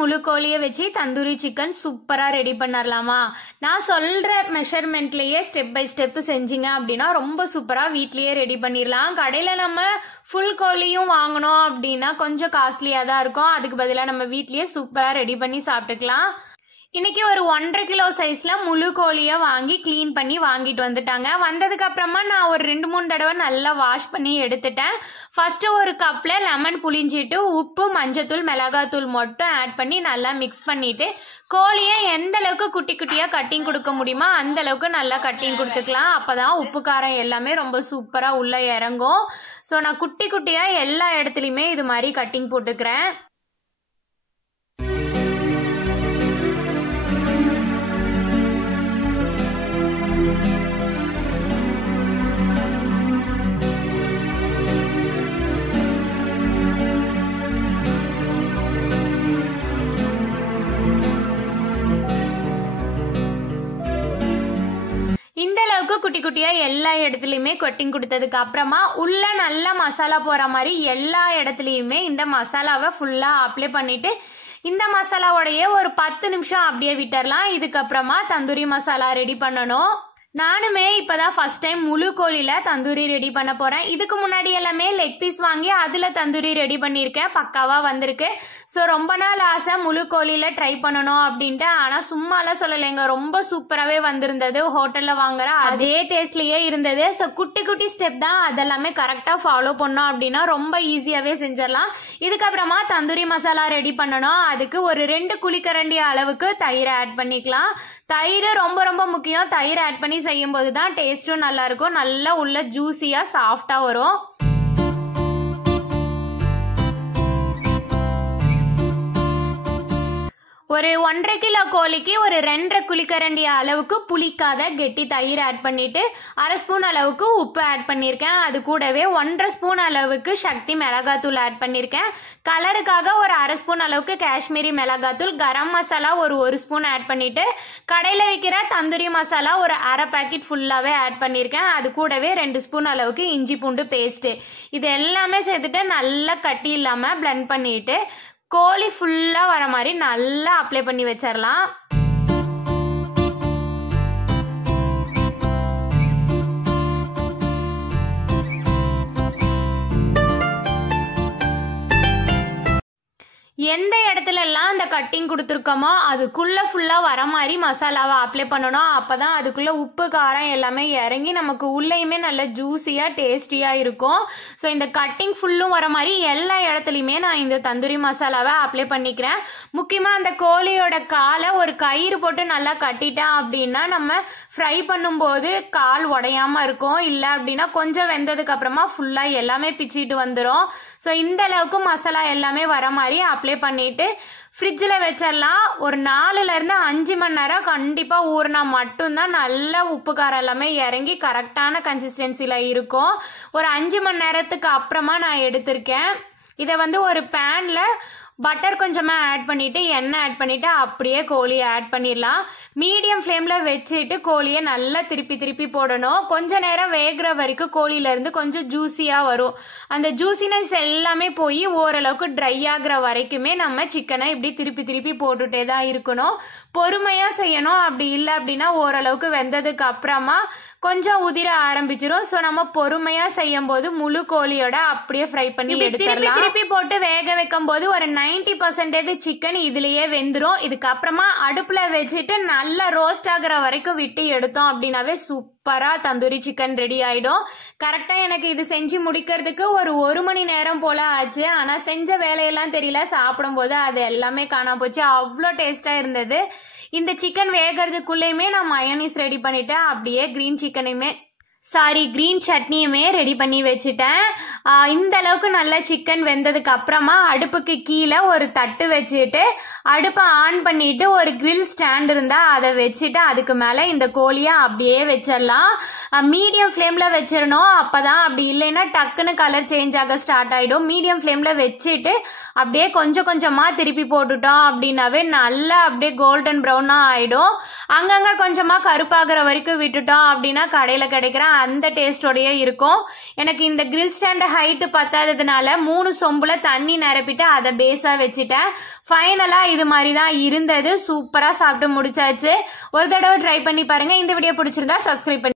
முழு கோழியை வச்சு தந்தூரி சிக்கன் சூப்பராக ரெடி பண்ணிடலாமா? நான் சொல்கிற மெஷர்மெண்ட்லேயே ஸ்டெப் பை ஸ்டெப் செஞ்சீங்க அப்படின்னா ரொம்ப சூப்பராக வீட்லேயே ரெடி பண்ணிடலாம். கடையில் நம்ம ஃபுல் கோழியும் வாங்கணும் அப்படின்னா கொஞ்சம் காஸ்ட்லியாக தான் இருக்கும். அதுக்கு பதிலாக நம்ம வீட்லேயே சூப்பராக ரெடி பண்ணி சாப்பிட்டுக்கலாம். இன்னைக்கு ஒரு 1.5 கிலோ சைஸ்ல முழு கோழியை வாங்கி கிளீன் பண்ணி வாங்கிட்டு வந்துட்டாங்க. வந்ததுக்கு அப்புறமா நான் ஒரு 2-3 தடவை நல்லா வாஷ் பண்ணி எடுத்துட்டேன். ஃபர்ஸ்ட் ஒரு கப்ல லெமன் புளிஞ்சிட்டு உப்பு, மஞ்சத்தூள், மிளகாத்தூள் மட்டும் ஆட் பண்ணி நல்லா மிக்ஸ் பண்ணிட்டு கோழியை எந்த அளவுக்கு குட்டி குட்டியா கட்டிங் கொடுக்க முடியுமோ அந்த அளவுக்கு நல்லா கட்டிங் கொடுத்துக்கலாம். அப்பதான் உப்பு காரம் எல்லாமே ரொம்ப சூப்பரா உள்ள இறங்கும். ஸோ நான் குட்டி குட்டியா எல்லா இடத்துலையுமே இது மாதிரி கட்டிங் போட்டுக்கிறேன். இந்த அளவுக்கு குட்டி குட்டியா எல்லா இடத்துலயுமே கட்டிங் கொடுத்ததுக்கு அப்புறமா உள்ள நல்லா மசாலா போற மாதிரி எல்லா இடத்துலயுமே இந்த மசாலாவை ஃபுல்லா அப்ளை பண்ணிட்டு இந்த மசாலாவோடையே ஒரு 10 நிமிஷம் அப்படியே விட்டுறலாம். இதுக்கப்புறமா தந்தூரி மசாலா ரெடி பண்ணணும். நானுமே இப்பதான் ஃபர்ஸ்ட் டைம் முழு கோழியில தந்தூரி ரெடி பண்ண போறேன். இதுக்கு முன்னாடி எல்லாமே லெக் பீஸ் வாங்கி அதுல தந்தூரி ரெடி பண்ணியிருக்கேன். பக்காவா வந்திருக்கு. ஸோ ரொம்ப நாள் ஆசை முழு கோழியில ட்ரை பண்ணணும் அப்படின்ட்டு. ஆனா சும்மாலாம் சொல்லலைங்க, ரொம்ப சூப்பராகவே வந்திருந்தது. ஹோட்டல்ல வாங்குற அதே டேஸ்ட்லயே இருந்தது. ஸோ குட்டி குட்டி ஸ்டெப் தான், அதெல்லாமே கரெக்டா ஃபாலோ பண்ணோம் அப்படின்னா ரொம்ப ஈஸியாவே செஞ்சிடலாம். இதுக்கப்புறமா தந்தூரி மசாலா ரெடி பண்ணணும். அதுக்கு ஒரு 2 குழிக்கரண்டி அளவுக்கு தயிர் ஆட் பண்ணிக்கலாம். தயிர் ரொம்ப ரொம்ப முக்கியம். தயிர் ஆட் பண்ணி செய்யும் போது தான் டேஸ்டும் நல்லா இருக்கும். நல்லா உள்ள ஜூசியா சாஃப்டா வரும். ஒரு 1.5 கிலோ கோழிக்கு ஒரு 2.5 குழிக்கரண்டி அளவுக்கு புளிக்காத கெட்டி தயிர் ஆட் பண்ணிட்டு 1/2 ஸ்பூன் அளவுக்கு உப்பு ஆட் பண்ணியிருக்கேன். அது கூடவே 1.5 ஸ்பூன் அளவுக்கு சக்தி மிளகாத்தூள் ஆட் பண்ணியிருக்கேன். கலருக்காக ஒரு 1/2 ஸ்பூன் அளவுக்கு காஷ்மீரி மிளகாத்தூள், கரம் மசாலா ஒரு 1 ஸ்பூன் ஆட் பண்ணிட்டு கடையில் வைக்கிற தந்தூரி மசாலா ஒரு 1/2 பாக்கெட் ஃபுல்லாகவே ஆட் பண்ணியிருக்கேன். அது கூடவே 2 ஸ்பூன் அளவுக்கு இஞ்சி பூண்டு பேஸ்ட்டு, இது எல்லாமே சேர்த்துட்டு நல்லா கட்டி இல்லாமல் பிளெண்ட் பண்ணிட்டு கோழி ஃபுல்லா வர மாதிரி நல்லா அப்ளை பண்ணி வச்சிடலாம். எந்த இடத்துல எல்லாம் அந்த கட்டிங் கொடுத்துருக்கோமோ அதுக்குள்ள ஃபுல்லா வர மாதிரி மசாலாவை அப்ளை பண்ணணும். அப்பதான் அதுக்குள்ள உப்பு காரம் எல்லாமே இறங்கி நமக்கு உள்ளேயுமே நல்ல ஜூசியா டேஸ்டியா இருக்கும். ஸோ இந்த கட்டிங் ஃபுல்லும் வர மாதிரி எல்லா இடத்துலையுமே நான் இந்த தந்தூரி மசாலாவை அப்ளை பண்ணிக்கிறேன். முக்கியமா அந்த கோழியோட காலை ஒரு கயிறு போட்டு நல்லா கட்டிட்டேன் அப்படின்னா நம்ம ஃப்ரை பண்ணும்போது கால் உடையாம இருக்கும். இல்லை அப்படின்னா கொஞ்சம் வெந்ததுக்கு அப்புறமா ஃபுல்லா எல்லாமே பிச்சுட்டு வந்துடும். ஸோ இந்த அளவுக்கு மசாலா எல்லாமே வர மாதிரி அப்ளை பண்ணிட்டு ஃப்ரிட்ஜில் வச்சிடலாம். ஒரு 4-5 மணி நேரம் கண்டிப்பாக ஊறினா மட்டும்தான் நல்ல உப்பு காரம் எல்லாமே இறங்கி கரெக்டான கன்சிஸ்டன்சியில் இருக்கும். ஒரு 5 மணி நேரத்துக்கு அப்புறமா நான் எடுத்திருக்கேன். இதை ஒரு பேனில் பட்டர் கொஞ்சமாக ஆட் பண்ணிவிட்டு எண்ணெய் ஆட் பண்ணிவிட்டு அப்படியே கோழியை ஆட் பண்ணிடலாம். மீடியம் ஃப்ளேமில் வச்சுட்டு கோழியை நல்லா திருப்பி திருப்பி போடணும். கொஞ்ச நேரம் வேகிற வரைக்கும் கோழியிலேருந்து கொஞ்சம் ஜூஸியாக வரும். அந்த ஜூசினஸ் எல்லாமே போய் ஓரளவுக்கு ட்ரை ஆகிற வரைக்குமே நம்ம சிக்கனை இப்படி திருப்பி திருப்பி போட்டுகிட்டே தான் இருக்கணும். பொறுமையாக செய்யணும். அப்படி இல்லை அப்படின்னா ஓரளவுக்கு வெந்ததுக்கு அப்புறமா கொஞ்சம் உதிர ஆரம்பிச்சிடும். ஸோ நம்ம பொறுமையாக செய்யும் போது முழு கோழியோட அப்படியே ஃப்ரை பண்ணி எடுத்துடலாம். திருப்பி போட்டு வேக வைக்கும் போது ஒரு 90% சிக்கன் இதுலயே வெந்துடும். இதுக்கப்புறமா அடுப்புல வச்சுட்டு நல்லா ரோஸ்ட் ஆகுற வரைக்கும் விட்டு எடுத்தோம் அப்படின்னாவே சூப்பரா தந்தூரி சிக்கன் ரெடி ஆயிடும். கரெக்டா எனக்கு இது செஞ்சு முடிக்கிறதுக்கு ஒரு 1 மணி நேரம் போல ஆச்சு. ஆனா செஞ்ச வேலையெல்லாம் தெரியல, சாப்பிடும் போது அது எல்லாமே காணாம போச்சு. அவ்வளோ டேஸ்டா இருந்தது. இந்த சிக்கன் வேகிறதுக்குள்ளேயுமே நான் மயோனீஸ் ரெடி பண்ணிட்டேன். அப்படியே கிரீன் சட்னியுமே ரெடி பண்ணி வச்சுட்டேன். இந்த அளவுக்கு நல்லா சிக்கன் வெந்ததுக்கு அப்புறமா அடுப்புக்கு கீழே ஒரு தட்டு வச்சுட்டு அடுப்பை ஆன் பண்ணிட்டு ஒரு கிரில் ஸ்டாண்ட் இருந்தா அதை வச்சுட்டு அதுக்கு மேல இந்த கோழியை அப்படியே வச்சிடலாம். மீடியம் ஃப்ளேம்ல வச்சிடணும். அப்பதான், அப்படி இல்லைன்னா டக்குன்னு கலர் சேஞ்ச் ஆக ஸ்டார்ட் ஆயிடும். மீடியம் ஃப்ளேம்ல வச்சுட்டு அப்படியே கொஞ்சம் கொஞ்சமா திருப்பி போட்டுட்டோம் அப்படின்னாவே நல்லா அப்படியே கோல்டன் ப்ரௌனா ஆயிடும். அங்கங்க கொஞ்சமா கருப்பாகிற வரைக்கும் விட்டுட்டோம் அப்படின்னா கடையில கிடைக்கிற அந்த டேஸ்டோடயே இருக்கும். எனக்கு இந்த கிரில் ஸ்டாண்ட் ஹைட் பத்தாததுனால 3 சொம்புல தண்ணி நிரப்பிட்டு அதை பேஸா வச்சுட்டேன். ஃபைனலா இது மாதிரி தான் இருந்தது. சூப்பரா சாப்பிட்டு முடிச்சாச்சு. ஒரு தடவை ட்ரை பண்ணி பாருங்க. இந்த வீடியோ பிடிச்சிருந்தா சப்ஸ்கிரைப் பண்ணி